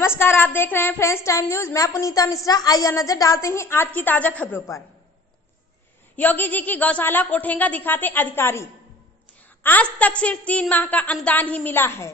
नमस्कार, आप देख रहे हैं फ्रेंड्स टाइम न्यूज। मैं पुनीता मिश्रा। आइए नजर डालते हैं आज की ताजा खबरों पर। योगी जी की गौशाला को ठेंगा दिखाते अधिकारी। आज तक सिर्फ 3 माह का अनुदान ही मिला है।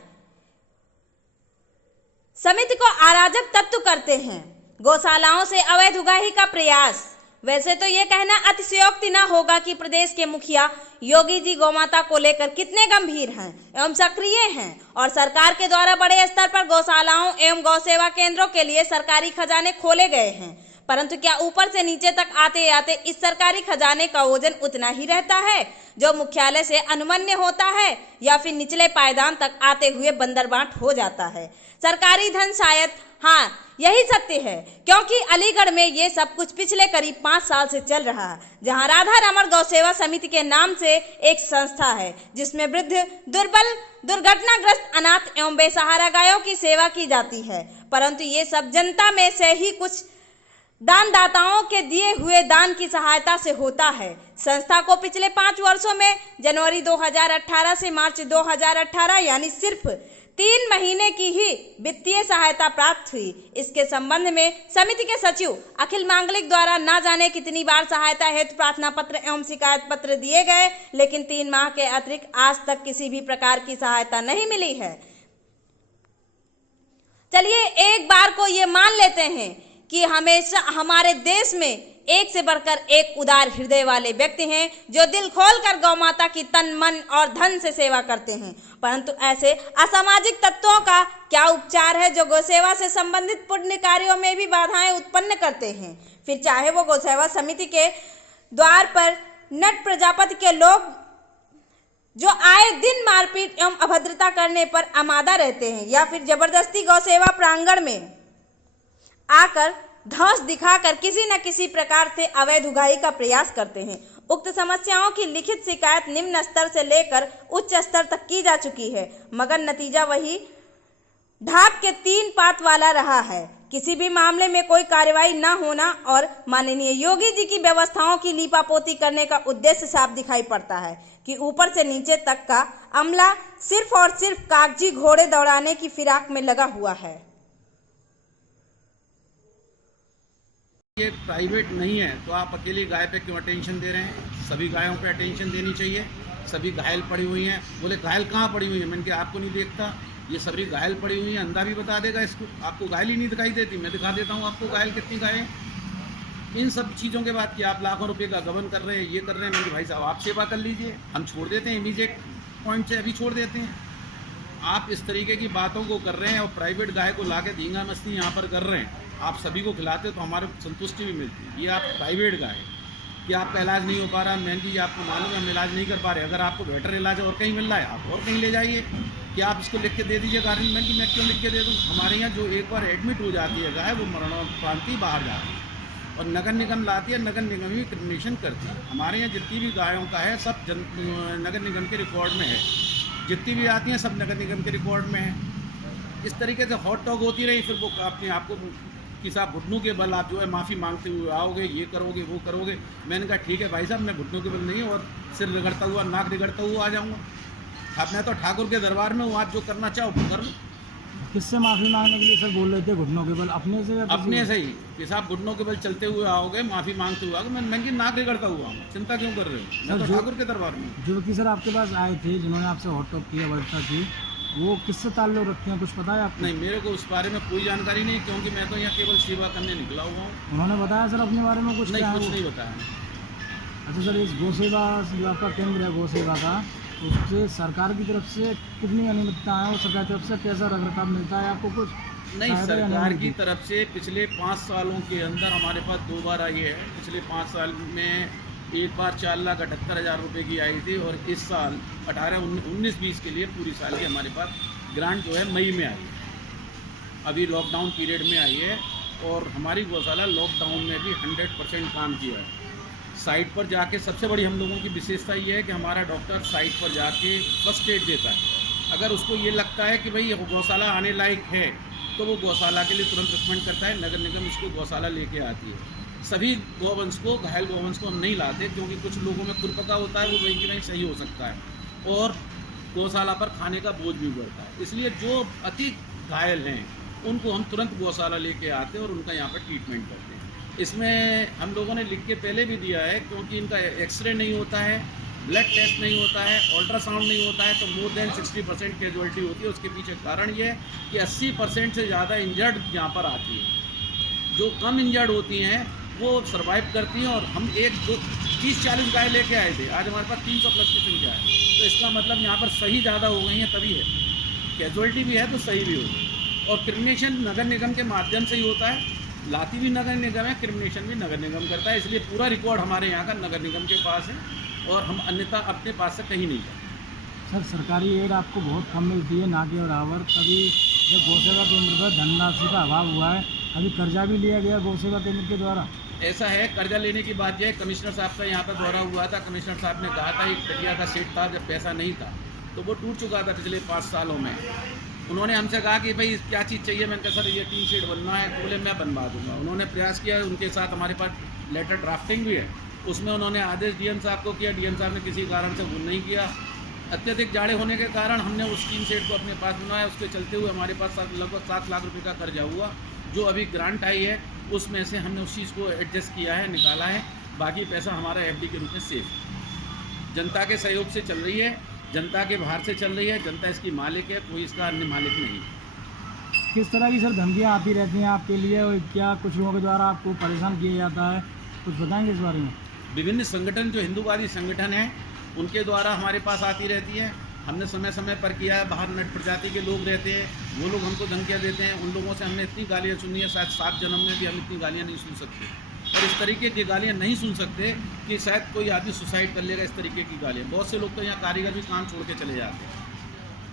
समिति को अराजक तत्व करते हैं। गौशालाओं से अवैध उगाही का प्रयास। वैसे तो ये कहना अतिशयोक्ति न होगा कि प्रदेश के मुखिया योगी जी गौमाता को लेकर कितने गंभीर हैं एवं सक्रिय हैं और सरकार के द्वारा बड़े स्तर पर गौशालाओं एवं गौ सेवा केंद्रों के लिए सरकारी खजाने खोले गए हैं, परंतु क्या ऊपर से नीचे तक आते आते इस सरकारी खजाने का वजन उतना ही रहता है जो मुख्यालय से अनुमन्य होता है, या फिर निचले पायदान तक आते हुए बंदरबाट हो जाता है? सरकारी धन शायद, हाँ यही सत्य है, क्योंकि अलीगढ़ में ये सब कुछ पिछले करीब 5 साल से चल रहा है, जहां राधा रमन गौ सेवा समिति के नाम से एक संस्था है जिसमें वृद्ध, दुर्बल, दुर्घटनाग्रस्त, अनाथ एवं बेसहारा गायों की सेवा की जाती है, परंतु ये सब जनता में से ही कुछ दानदाताओं के दिए हुए दान की सहायता से होता है। संस्था को पिछले 5 वर्षों में जनवरी 2018 से मार्च 2018 यानी सिर्फ 3 महीने की ही वित्तीय सहायता प्राप्त हुई। इसके संबंध में समिति के सचिव अखिल मांगलिक द्वारा न जाने कितनी बार सहायता हेतु प्रार्थना पत्र एवं शिकायत पत्र दिए गए, लेकिन 3 माह के अतिरिक्त आज तक किसी भी प्रकार की सहायता नहीं मिली है। चलिए एक बार को ये मान लेते हैं कि हमेशा हमारे देश में एक से बढ़कर एक उदार हृदय वाले व्यक्ति हैं जो दिल खोलकर गौ माता की तन, मन और धन से सेवा करते हैं, परंतु ऐसे असामाजिक तत्वों का क्या उपचार है जो गौसेवा से संबंधित पुण्य कार्यों में भी बाधाएं उत्पन्न करते हैं? फिर चाहे वो गौसेवा समिति के द्वार पर नट प्रजापति के लोग जो आए दिन मारपीट एवं अभद्रता करने पर आमादा रहते हैं, या फिर जबरदस्ती गौसेवा प्रांगण में आकर धौंस दिखाकर किसी न किसी प्रकार से अवैध उगाही का प्रयास करते हैं। उक्त समस्याओं की लिखित शिकायत निम्न स्तर से लेकर उच्च स्तर तक की जा चुकी है, मगर नतीजा वही ढाक के 3 पात वाला रहा है। किसी भी मामले में कोई कार्रवाई न होना और माननीय योगी जी की व्यवस्थाओं की लीपापोती करने का उद्देश्य साफ दिखाई पड़ता है कि ऊपर से नीचे तक का अमला सिर्फ और सिर्फ कागजी घोड़े दौड़ाने की फिराक में लगा हुआ है। ये प्राइवेट नहीं है तो आप अकेली गाय पे क्यों अटेंशन दे रहे हैं? सभी गायों पे अटेंशन देनी चाहिए। सभी घायल पड़ी हुई हैं। बोले घायल कहाँ पड़ी हुई है? मैंने कहा आपको नहीं देखता, ये सभी घायल पड़ी हुई हैं। अंधा भी बता देगा इसको। आपको घायल ही नहीं दिखाई देती, मैं दिखा देता हूँ आपको घायल कितनी गायें। इन सब चीज़ों के बाद कि आप लाखों रुपये का गबन कर रहे हैं, ये कर रहे हैं, मैंने भाई साहब आप सेवा कर लीजिए, हम छोड़ देते हैं इमीडिएट पॉइंट से, अभी छोड़ देते हैं। आप इस तरीके की बातों को कर रहे हैं और प्राइवेट गाय को ला के धींगा मस्ती यहाँ पर कर रहे हैं। आप सभी को खिलाते तो हमारे संतुष्टि भी मिलती है। ये आप प्राइवेट गाय कि आपका इलाज नहीं हो पा रहा, मैं भी आपको मालूम है हम इलाज नहीं कर पा रहे, अगर आपको बेटर इलाज और कहीं मिल रहा है आप और कहीं ले जाइए, कि आप इसको लिख के दे दीजिए गारंटी में कि मैं क्यों लिख के दे दूँ। हमारे यहाँ जो एक बार एडमिट हो जाती है गाय, वो मरणोपरांति बाहर जाती है और नगर निगम लाती है, नगर निगम ही क्रिमिनेशन करती है। हमारे यहाँ जितनी भी गायों का है सब नगर निगम के रिकॉर्ड में है, जितनी भी आती हैं सब नगर निगम के रिकॉर्ड में है। इस तरीके से हॉट टॉक होती रही, फिर वो अपने आपको कि साहब घुटनों के बल आप जो है माफ़ी मांगते हुए आओगे, ये करोगे वो करोगे। मैंने कहा ठीक है भाई साहब, मैं घुटनों के बल नहीं और सिर रगड़ता हुआ, नाक रगड़ता हुआ आ जाऊँगा। अब मैं तो ठाकुर के दरबार में हूँ, आप जो करना चाहो वो कर लो। किससे माफ़ी मांगने के लिए सर बोल रहे थे? घुटनों के बल अपने से? अपने से ही कि साहब घुटनों के बल चलते हुए आओगे, माफ़ी मांगते हुए आओगे। मैं कि नाक रगड़ता हुआ हूँ, चिंता क्यों कर रहे हो? मैं तो ठाकुर के दरबार में। जो कि सर आपके पास आए थे जिन्होंने आपसे हॉट टॉक की, अवस्था की, वो किससे ताल्लुक़ रखते हैं, कुछ पता है आपको? नहीं, मेरे को उस बारे में कोई जानकारी नहीं, क्योंकि मैं तो यहाँ केवल सेवा करने निकला हुआ हूँ। उन्होंने बताया सर अपने बारे में कुछ? नहीं, कुछ नहीं बताया। अच्छा सर, इस गौ सेवा आपका केंद्र है गौ सेवा का, उससे सरकार की तरफ से कितनी अनियमितता है और सरकार की तरफ से कैसा रखरखाव मिलता है आपको कुछ? नहीं, सरकार की तरफ से पिछले 5 सालों के अंदर हमारे पास 2 बार आई है। पिछले 5 साल में एक बार 4,78,000 रुपये की आई थी और इस साल 19-20 के लिए पूरी साल की हमारे पास ग्रांट जो है मई में आई है। अभी लॉकडाउन पीरियड में आई है और हमारी गौशाला लॉकडाउन में भी 100% काम किया है। साइट पर जाके सबसे बड़ी हम लोगों की विशेषता ये है कि हमारा डॉक्टर साइट पर जाके फर्स्ट एड देता है। अगर उसको ये लगता है कि भाई ये गौशाला आने लायक है तो वो गौशाला के लिए तुरंत रिकमेंड करता है, नगर निगम इसको गौशाला लेके आती है। सभी गौवंश को, घायल गौवंश को हम नहीं लाते, क्योंकि कुछ लोगों में खुरपका होता है, वो वहीं की वहीं सही हो सकता है और गौशाला पर खाने का बोझ भी बढ़ता है। इसलिए जो अति घायल हैं उनको हम तुरंत गौशाला लेके आते हैं और उनका यहाँ पर ट्रीटमेंट करते हैं। इसमें हम लोगों ने लिख के पहले भी दिया है, क्योंकि इनका एक्सरे नहीं होता है, ब्लड टेस्ट नहीं होता है, अल्ट्रासाउंड नहीं होता है, तो मोर देन 60% कैजुअलिटी होती है। उसके पीछे कारण ये है कि 80% से ज़्यादा इंजर्ड यहाँ पर आती है। जो कम इंजर्ड होती हैं वो सर्वाइव करती हैं। और हम 30-40 गाय लेके आए थे, आज हमारे पास 300 प्लस की संख्या है। तो इसका मतलब यहाँ पर सही ज़्यादा हो गई हैं, तभी है। कैजुअलिटी भी है तो सही भी होगी। और क्रिमिनेशन नगर निगम के माध्यम से ही होता है। लाती भी नगर निगम है, क्रिमिनेशन भी नगर निगम करता है। इसलिए पूरा रिकॉर्ड हमारे यहाँ का नगर निगम के पास है और हम अन्यथा अपने पास से कहीं नहीं जाते। सर, सरकारी एड आपको बहुत कम मिलती है, ना के बराबर। कभी जब गौसेवा केंद्र पर धनराशि का अभाव हुआ है, अभी कर्जा भी लिया गया गौसेवा केंद्र के द्वारा। ऐसा है, कर्जा लेने की बात यह है, कमिश्नर साहब का यहाँ पर दौरा हुआ था। कमिश्नर साहब ने कहा था एक कटिया का सेट था, जब पैसा नहीं था तो वो टूट चुका था पिछले 5 सालों में। उन्होंने हमसे कहा कि भाई क्या चीज़ चाहिए। मैंने कहा सर ये 3 शेड बनना है, तो बोले मैं बनवा दूंगा। उन्होंने प्रयास किया, उनके साथ हमारे पास लेटर ड्राफ्टिंग भी है। उसमें उन्होंने आदेश डीएम साहब को किया, डीएम साहब ने किसी कारण से वो नहीं किया। अत्यधिक जाड़े होने के कारण हमने उस 3 शेड को अपने पास बनवाया। उसके चलते हुए हमारे पास लगभग 7 लाख रुपये का कर्जा हुआ। जो अभी ग्रांट आई है उसमें से हमने उस चीज़ को एडजस्ट किया है, निकाला है। बाकी पैसा हमारा एफडी के रूप में सेफ है। जनता के सहयोग से चल रही है, जनता के बाहर से चल रही है। जनता इसकी मालिक है, कोई इसका अन्य मालिक नहीं। किस तरह की सर धमकियाँ आती रहती हैं आपके लिए, और क्या कुछ लोगों के द्वारा आपको परेशान किया जाता है, कुछ बताएंगे इस बारे में? विभिन्न संगठन जो हिंदूवादी संगठन हैं उनके द्वारा हमारे पास आती रहती है। हमने समय समय पर किया है। बाहर नट प्रजाति के लोग रहते हैं, वो लोग हमको धमकियाँ देते हैं। उन लोगों से हमने इतनी गालियाँ सुनी है, शायद 7 जन्म में भी हम इतनी गालियाँ नहीं सुन सकते। और इस तरीके की गालियाँ नहीं सुन सकते कि शायद कोई आदमी सुसाइड कर लेगा। इस तरीके की गालियाँ, बहुत से लोग तो यहाँ कारीगर भी काम छोड़ के चले जाते हैं।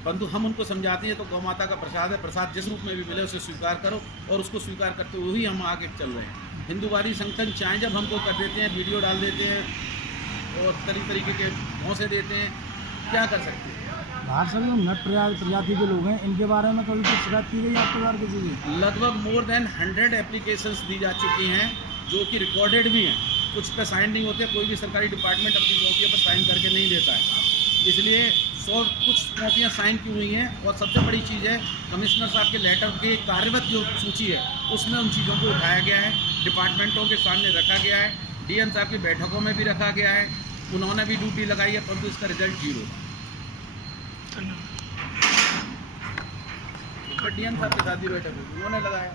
परंतु हम उनको समझाते हैं तो गौ माता का प्रसाद है, प्रसाद जिस रूप में भी मिले उसे स्वीकार करो। और उसको स्वीकार करते हुए ही हम आगे चल रहे हैं। हिंदूवादी संगठन चाहे जब हमको कर देते हैं, वीडियो डाल देते हैं और तरीके के भौंसे देते हैं, क्या कर सकते हैं। बाहर से जो नट प्रजाति के लोग हैं, इनके बारे में कभी कुछ शिकायत की गई आपके द्वारा किसी की? लगभग मोर देन 100 एप्लीकेशंस दी जा चुकी हैं, जो कि रिकॉर्डेड भी हैं। कुछ पे साइन नहीं होते। कोई भी सरकारी डिपार्टमेंट अपनी कॉपियों पर साइन करके नहीं देता है। इसलिए कुछ कॉपियाँ साइन की हुई हैं। और सबसे बड़ी चीज़ है, कमिश्नर साहब के लेटर की कार्यरत जो सूची है उसमें उन चीज़ों को उठाया गया है, डिपार्टमेंटों के सामने रखा गया है, डीएम साहब की बैठकों में भी रखा गया है। उन्होंने भी ड्यूटी लगाई है, परंतु इसका रिजल्ट 0। डीएम साहब के साथ ही बैठक हुई, उन्होंने लगाया।